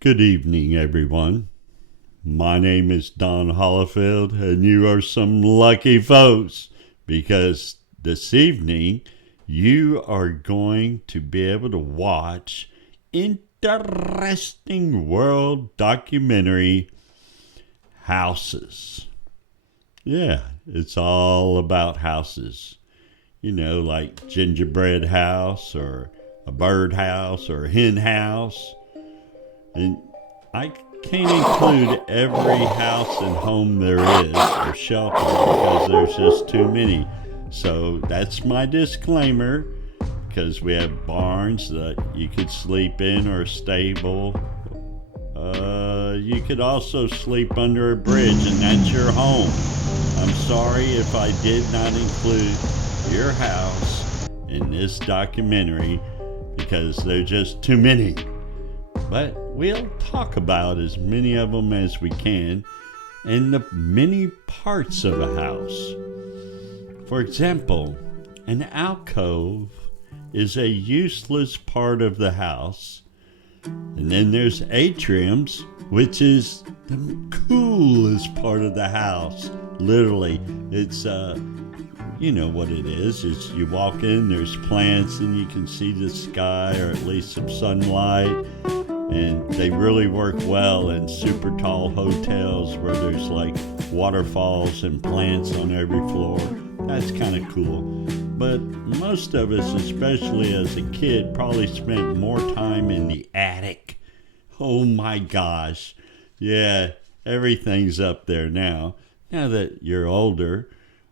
Good evening, everyone. My name is Don Holifield, and you are some lucky folks because this evening you are going to be able to watch interesting world documentary Houses. Yeah, it's all about houses. You know, like gingerbread house or a bird house or a hen house. And I can't include every house and home there is for shelter because there's just too many. So that's my disclaimer, because we have barns that you could sleep in or a stable. You could also sleep under a bridge, and that's your home. I'm sorry if I did not include your house in this documentary because there's just too many. But we'll talk about as many of them as we can and the many parts of a house. For example, an alcove is a useless part of the house. And then there's atriums, which is the coolest part of the house. Literally, it's you know what it is. It's you walk in, there's plants, and you can see the sky or at least some sunlight. And they really work well in super tall hotels where there's like waterfalls and plants on every floor. That's kind of cool. But most of us, especially as a kid, probably spent more time in the attic. Oh my gosh. Yeah, everything's up there now. Now that you're older,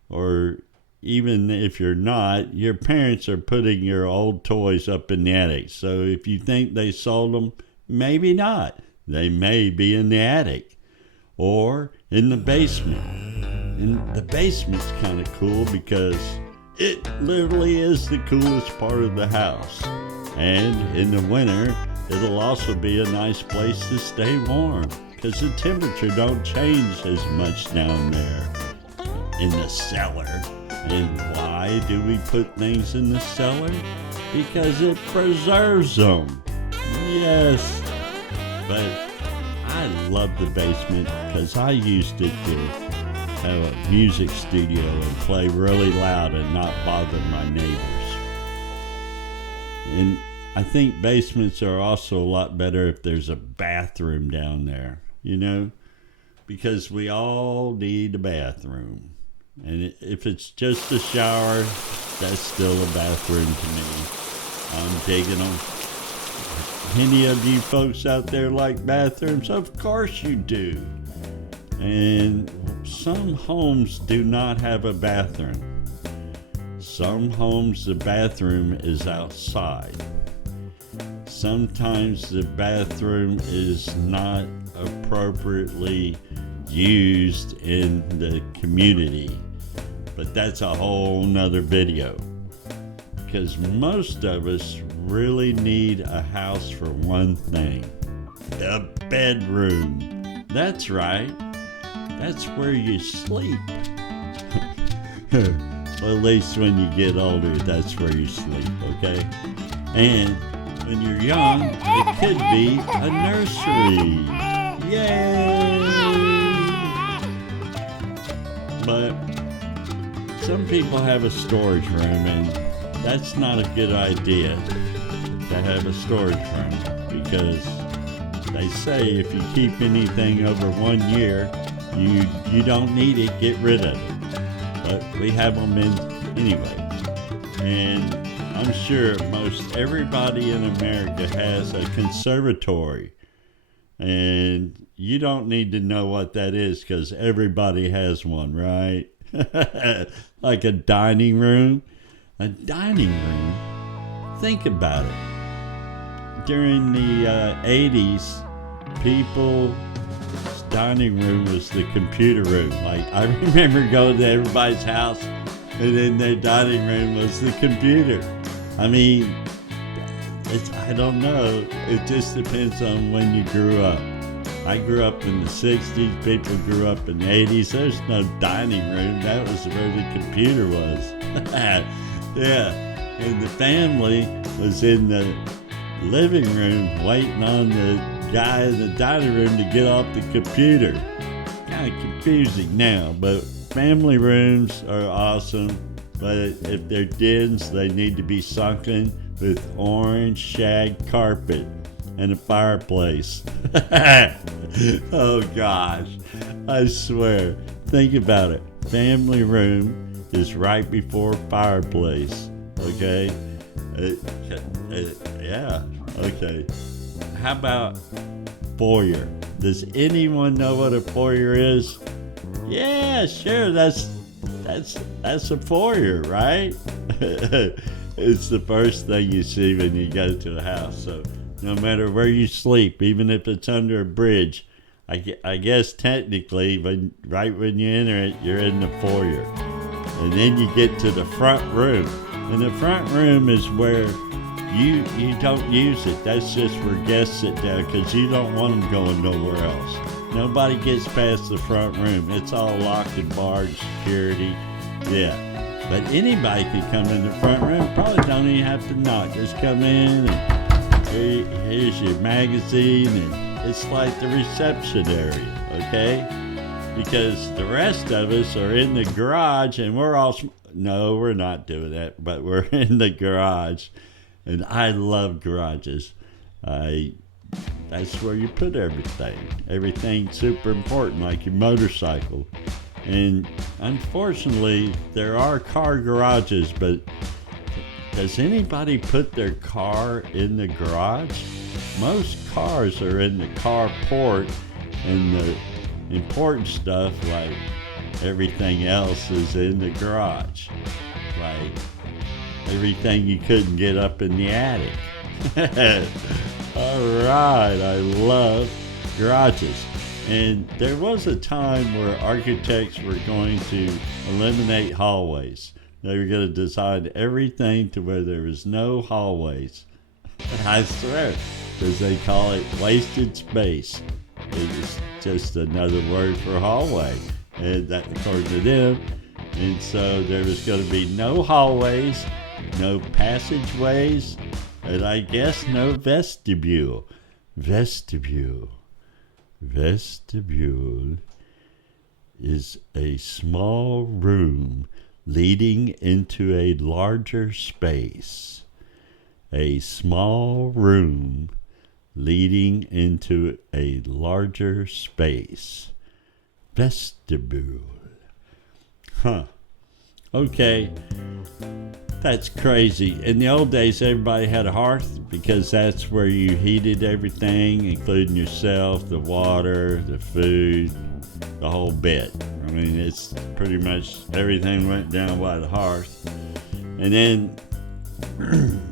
or even if you're not, your parents are putting your old toys up in the attic. So if you think they sold them, maybe not. They may be in the attic or in the basement. And the basement's kind of cool because it literally is the coolest part of the house. And in the winter, it'll also be a nice place to stay warm because the temperature don't change as much down there in the cellar. And why do we put things in the cellar? Because it preserves them. Yes, but I love the basement because I used it to have a music studio and play really loud and not bother my neighbors. And I think basements are also a lot better if there's a bathroom down there, you know, because we all need a bathroom. And if it's just a shower, that's still a bathroom to me. I'm digging them. Any of you folks out there like bathrooms? Of course you do. And some homes do not have a bathroom. Some homes, the bathroom is outside. Sometimes the bathroom is not appropriately used in the community. But that's a whole nother video. Because most of us really need a house for one thing: the bedroom. That's right. That's where you sleep. Well, at least when you get older, that's where you sleep, okay? And when you're young, it could be a nursery. Yay! But some people have a storage room, and that's not a good idea to have a storage room, because they say if you keep anything over 1 year, you don't need it, get rid of it. But we have them in anyway. And I'm sure most everybody in America has a conservatory. And you don't need to know what that is because everybody has one, right? Like a dining room. A dining room? Think about it. During the 80s, people's dining room was the computer room. Like, I remember going to everybody's house, and then their dining room was the computer. I mean, I don't know. It just depends on when you grew up. I grew up in the 60s. People grew up in the 80s. There's no dining room. That was where the computer was. Yeah. And the family was in the living room waiting on the guy in the dining room to get off the computer. Kind of confusing now, but family rooms are awesome. But if they're dens, they need to be sunken with orange shag carpet and a fireplace. Oh gosh, I swear. Think about it. Family room is right before fireplace. Okay? Yeah. Okay. How about foyer? Does anyone know what a foyer is? Yeah, sure. That's a foyer, right? It's the first thing you see when you go to a house. So no matter where you sleep, even if it's under a bridge, I guess technically, right when you enter it, you're in the foyer. And then you get to the front room. And the front room is where you don't use it. That's just where guests sit down because you don't want them going nowhere else. Nobody gets past the front room. It's all locked and barred, security. Yeah. But anybody can come in the front room. Probably don't even have to knock. Just come in and here's your magazine. And it's like the reception area, okay? Because the rest of us are in the garage and we're all... No, we're not doing that, but we're in the garage. And I love garages. That's where you put everything. Everything's super important, like your motorcycle. And unfortunately, there are car garages, but does anybody put their car in the garage? Most cars are in the carport, and the important stuff, like everything else, is in the garage. Like everything you couldn't get up in the attic. All right, I love garages. And there was a time where architects were going to eliminate hallways. They were going to design everything to where there was no hallways. I swear, because they call it wasted space. It's just another word for hallway, and that, according to them. And so there was going to be no hallways, no passageways, and I guess no vestibule. Vestibule is a small room leading into a larger space. A small room leading into a larger space. Vestibule. Huh. Okay. That's crazy. In the old days, everybody had a hearth because that's where you heated everything, including yourself, the water, the food, the whole bit. I mean, it's pretty much everything went down by the hearth. And then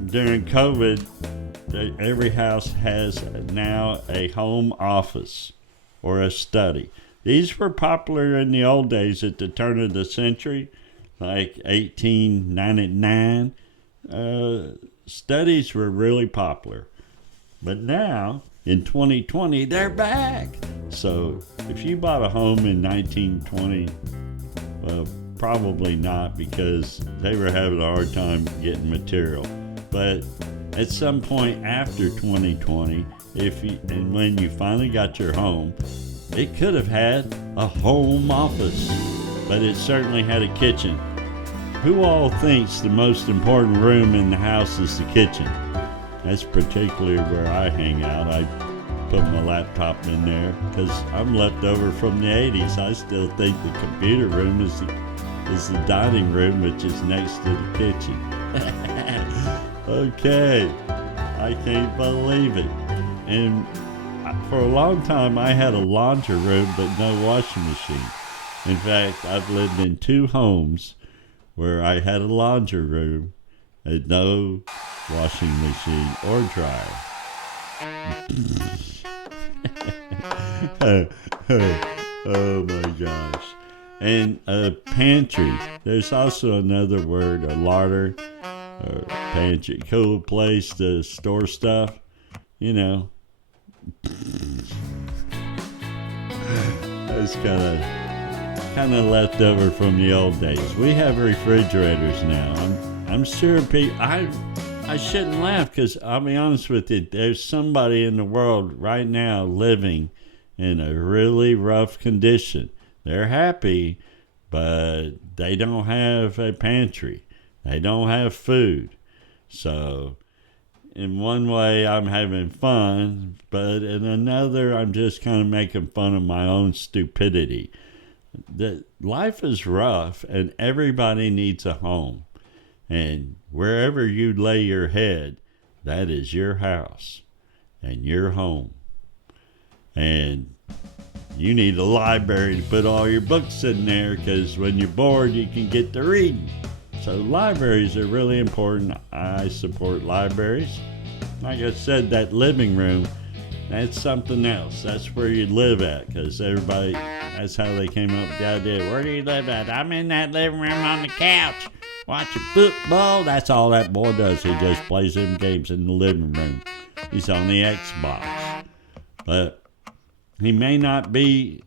during COVID, every house has now a home office or a study. These were popular in the old days at the turn of the century. Like 1899, studies were really popular. But now, in 2020, they're back. So if you bought a home in 1920, well, probably not, because they were having a hard time getting material. But at some point after 2020, and when you finally got your home, it could have had a home office. But it certainly had a kitchen. Who all thinks the most important room in the house is the kitchen? That's particularly where I hang out. I put my laptop in there because I'm left over from the 80s. I still think the computer room is the dining room, which is next to the kitchen. Okay, I can't believe it. And for a long time, I had a laundry room, but no washing machine. In fact, I've lived in 2 homes where I had a laundry room and no washing machine or dryer. Oh my gosh. And a pantry. There's also another word, a larder, or pantry. Cool place to store stuff, you know. That's kind of left over from the old days. We have refrigerators now. I'm sure people. I shouldn't laugh because I'll be honest with you, there's somebody in the world right now living in a really rough condition. They're happy, but they don't have a pantry. They don't have food. So in one way, I'm having fun, but in another, I'm just kind of making fun of my own stupidity. That life is rough, and everybody needs a home. And wherever you lay your head, that is your house and your home. And you need a library to put all your books in there, because when you're bored, you can get to reading. So libraries are really important. I support libraries. Like I said, that living room, that's something else. That's where you live at, because everybody, that's how they came up with the idea. Where do you live at? I'm in that living room on the couch watching football. That's all that boy does. He just plays them games in the living room. He's on the Xbox. But he may not be.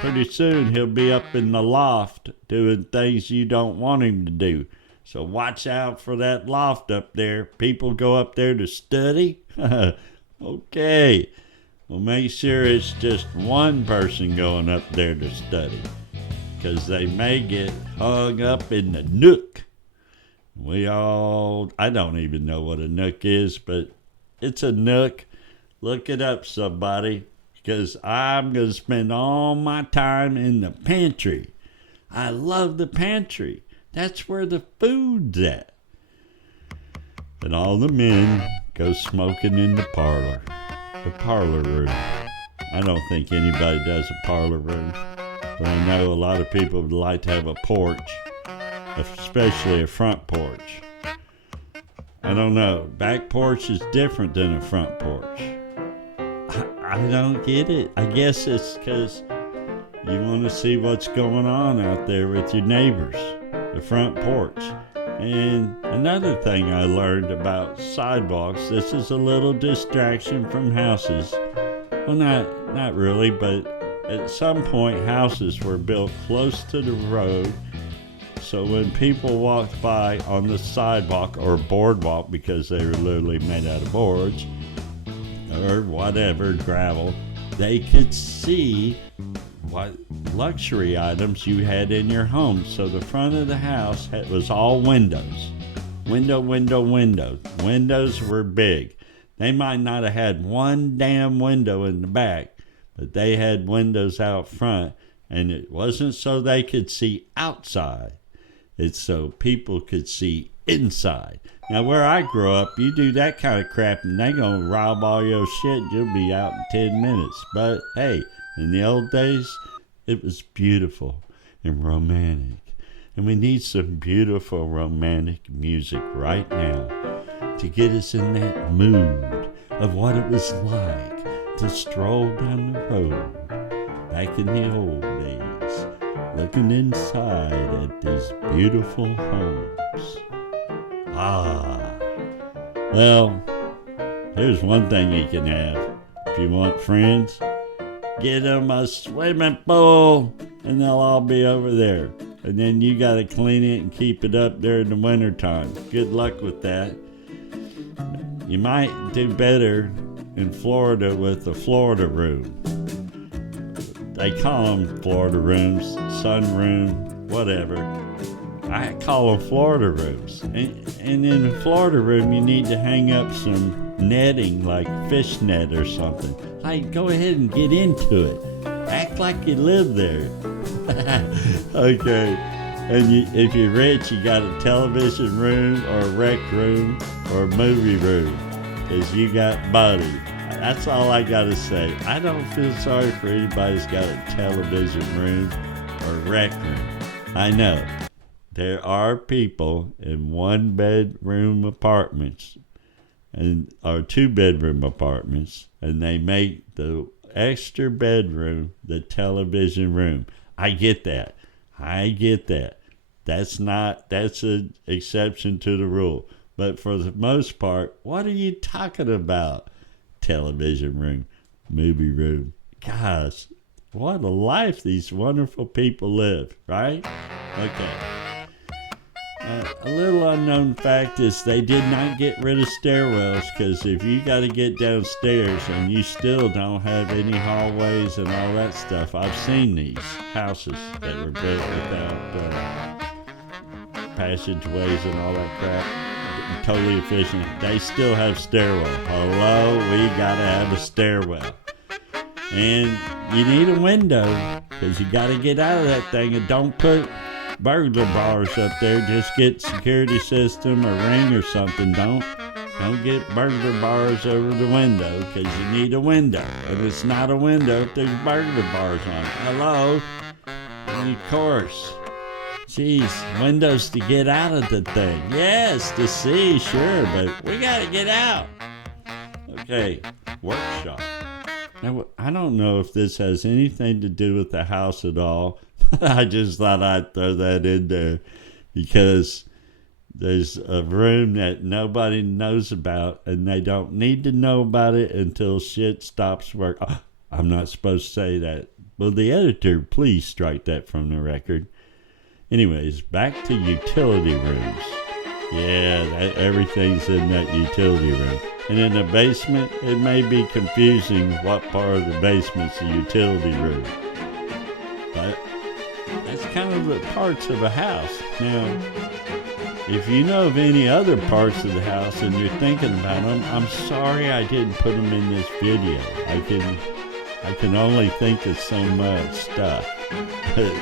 Pretty soon he'll be up in the loft doing things you don't want him to do. So watch out for that loft up there. People go up there to study. Okay. Well, make sure it's just one person going up there to study, because they may get hung up in the nook. I don't even know what a nook is, but it's a nook. Look it up, somebody, because I'm going to spend all my time in the pantry. I love the pantry. That's where the food's at. And all the men go smoking in the parlor room. I don't think anybody does a parlor room, but I know a lot of people would like to have a porch, especially a front porch. I don't know. Back porch is different than a front porch. I don't get it. I guess it's because you want to see what's going on out there with your neighbors, the front porch. And another thing I learned about sidewalks, this is a little distraction from houses. Well, not really, but at some point houses were built close to the road. So when people walked by on the sidewalk or boardwalk, because they were literally made out of boards or whatever, gravel, they could see what luxury items you had in your home. So the front of the house was all windows. Windows were big. They might not have had one damn window in the back, but they had windows out front, and it wasn't so they could see outside. It's so people could see inside. Now, where I grew up, you do that kind of crap and they gonna rob all your shit. You'll be out in 10 minutes. But hey, in the old days, it was beautiful and romantic. And we need some beautiful romantic music right now to get us in that mood of what it was like to stroll down the road back in the old days, looking inside at these beautiful homes. Well, here's one thing you can have. If you want friends, get them a swimming pool and they'll all be over there. And then you got to clean it and keep it up during the wintertime. Good luck with that. You might do better in Florida with the Florida room. They call them Florida rooms, sunroom, whatever. I call them Florida rooms. And in a Florida room, you need to hang up some netting, like fish net or something. Like, go ahead and get into it. Act like you live there. Okay. And if you're rich, you got a television room or a rec room or a movie room, because you got money. That's all I got to say. I don't feel sorry for anybody who's got a television room or rec room. I know there are people in one-bedroom apartments or two-bedroom apartments, and they make the extra bedroom the television room. I get that. That's an exception to the rule. But for the most part, what are you talking about? Television room, movie room. Gosh, what a life these wonderful people live, right? Okay. A little unknown fact is they did not get rid of stairwells, because if you got to get downstairs and you still don't have any hallways and all that stuff, I've seen these houses that were built without passageways and all that crap, totally efficient. They still have stairwell. Hello, we got to have a stairwell. And you need a window, because you got to get out of that thing, and don't put burglar bars up there. Just get security system or ring or something. Don't get burglar bars over the window, because you need a window, and it's not a window if there's burglar bars on it. Hello? And of course, geez, windows to get out of the thing. Yes, to see, sure, but we gotta get out. Okay, workshop. Now, I don't know if this has anything to do with the house at all. I just thought I'd throw that in there, because there's a room that nobody knows about, and they don't need to know about it until shit stops work. Oh, I'm not supposed to say that. Will the editor please strike that from the record? Anyways, back to utility rooms. Yeah, everything's in that utility room. And in the basement, it may be confusing what part of the basement's a utility room. But that's kind of the parts of a house. Now, if you know of any other parts of the house and you're thinking about them, I'm sorry I didn't put them in this video. I can only think of so much stuff. But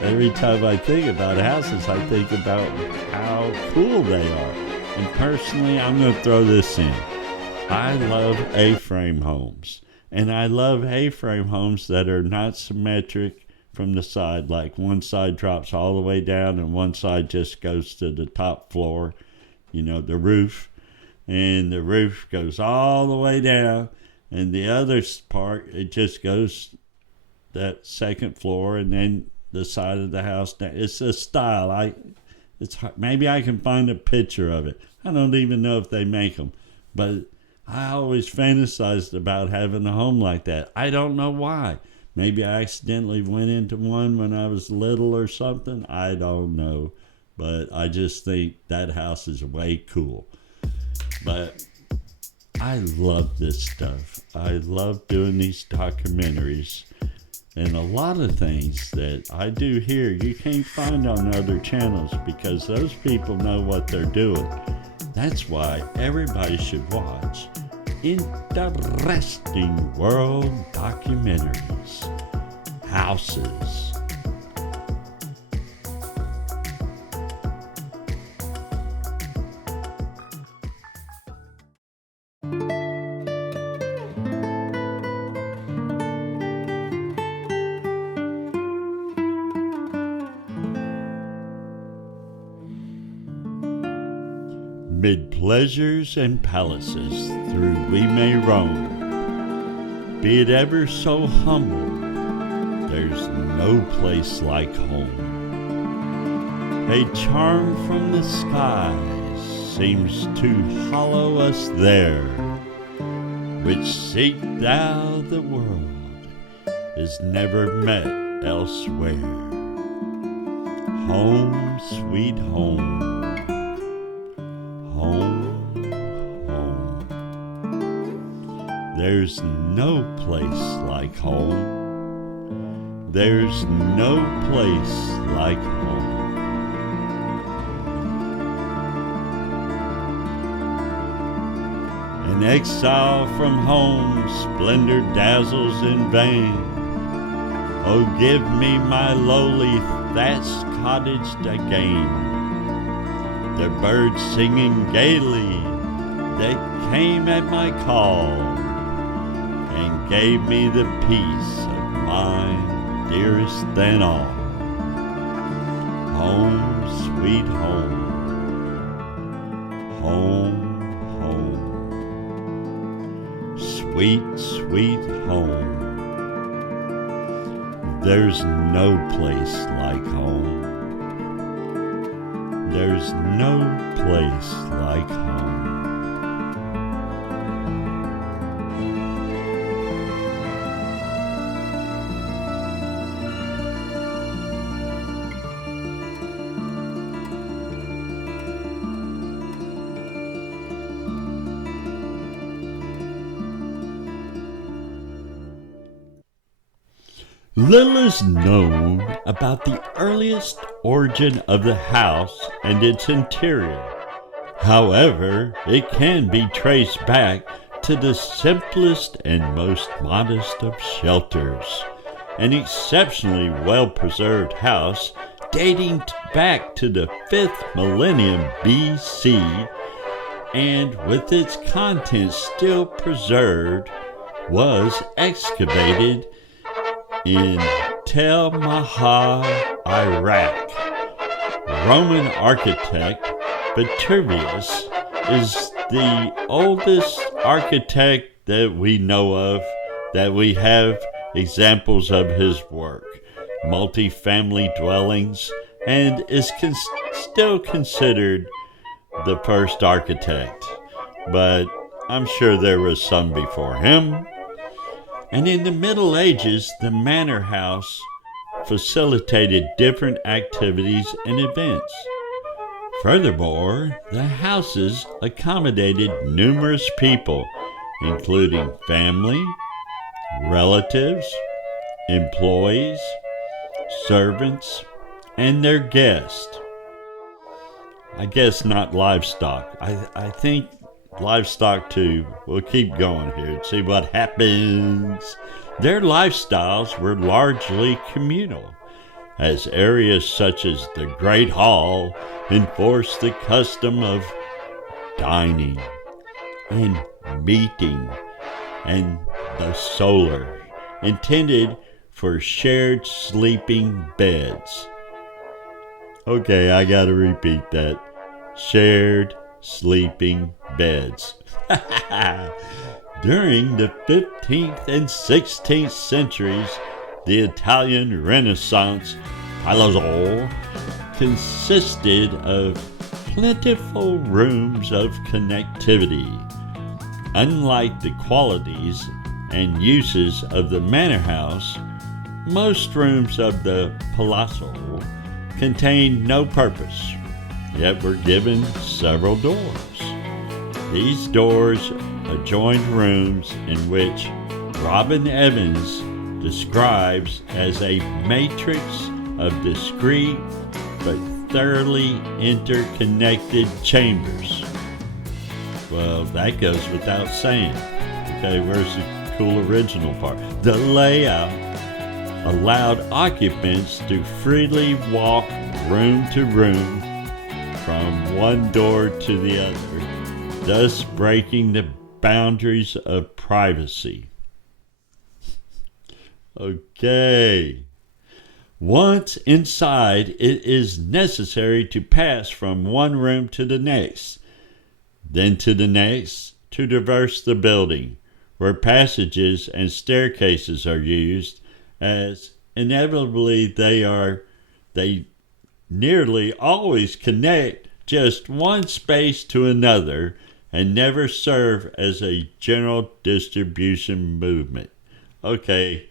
every time I think about houses, I think about how cool they are. And personally, I'm going to throw this in. I love A-frame homes. And I love A-frame homes that are not symmetric from the side, like one side drops all the way down and one side just goes to the top floor, the roof, and the roof goes all the way down, and the other part, it just goes that second floor, and then the side of the house down. It's a style. Maybe I can find a picture of it. I don't even know if they make them, but I always fantasized about having a home like that. I don't know why. Maybe I accidentally went into one when I was little or something. I don't know. But I just think that house is way cool. But I love this stuff. I love doing these documentaries. And a lot of things that I do here, you can't find on other channels, because those people know what they're doing. That's why everybody should watch Interesting World Documentaries. Houses. Mid pleasures and palaces through we may roam, be it ever so humble, there's no place like home. A charm from the skies seems to hollow us there, which seek thou the world is never met elsewhere. Home, sweet home. There's no place like home. There's no place like home. An exile from home, splendor dazzles in vain. Oh, give me my lowly thatched cottage again. The birds singing gaily, they came at my call, and gave me the peace of mind dearest than all. Home, sweet home. Home, home. Sweet, sweet home. There's no place like home. There's no place like home. Little is known about the earliest origin of the house and its interior. However, it can be traced back to the simplest and most modest of shelters, an exceptionally well-preserved house dating back to the 5th millennium BC, and with its contents still preserved, was excavated in Tel Mahal, Iraq. Roman architect Vitruvius is the oldest architect that we know of, that we have examples of his work, multi-family dwellings, and is still considered the first architect. But I'm sure there was some before him. And in the Middle Ages, the manor house facilitated different activities and events. Furthermore, the houses accommodated numerous people, including family, relatives, employees, servants, and their guests. I guess not livestock. I think livestock too. We'll keep going here and see what happens. Their lifestyles were largely communal, as areas such as the Great Hall enforced the custom of dining and meeting, and the solar, intended for shared sleeping beds. Okay, I gotta repeat that. Shared sleeping beds. During the 15th and 16th centuries, the Italian Renaissance palazzo consisted of plentiful rooms of connectivity. Unlike the qualities and uses of the manor house, most rooms of the palazzo contained no purpose, yet were given several doors. These doors adjoined rooms in which Robin Evans describes as a matrix of discrete but thoroughly interconnected chambers. Well, that goes without saying. Okay, where's the cool original part? The layout allowed occupants to freely walk room to room from one door to the other, thus breaking the boundaries of privacy. Okay. Once inside, it is necessary to pass from one room to the next, then to the next, to traverse the building, where passages and staircases are used, as inevitably they nearly always connect just one space to another and never serve as a general distribution movement. Okay,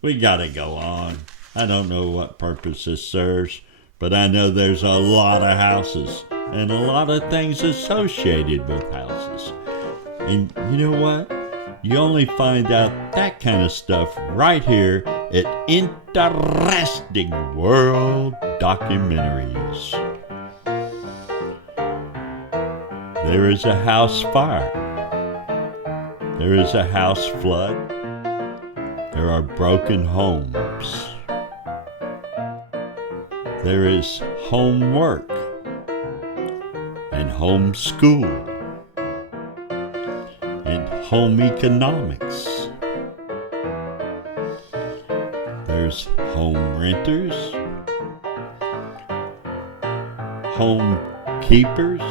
we gotta go on. I don't know what purpose this serves, but I know there's a lot of houses and a lot of things associated with houses. And you know what? You only find out that kind of stuff right here at Interesting World Documentaries. There is a house fire. There is a house flood. There are broken homes. There is homework and home school and home economics. There's home renters, home keepers,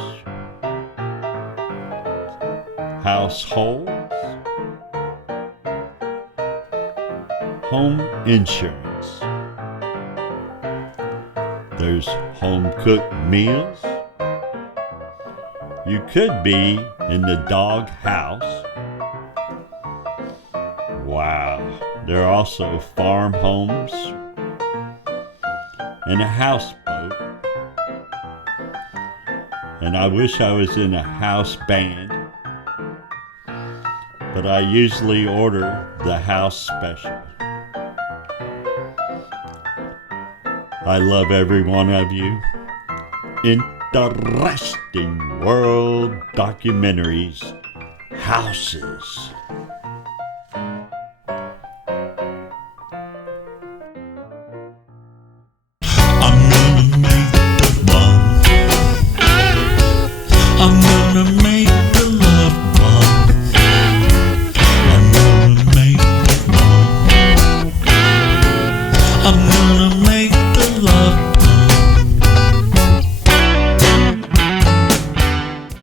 households, home insurance. There's home-cooked meals. You could be in the dog house. Wow. There are also farm homes and a houseboat. And I wish I was in a house band, but I usually order the house special. I love every one of you. Interesting world documentaries. Houses.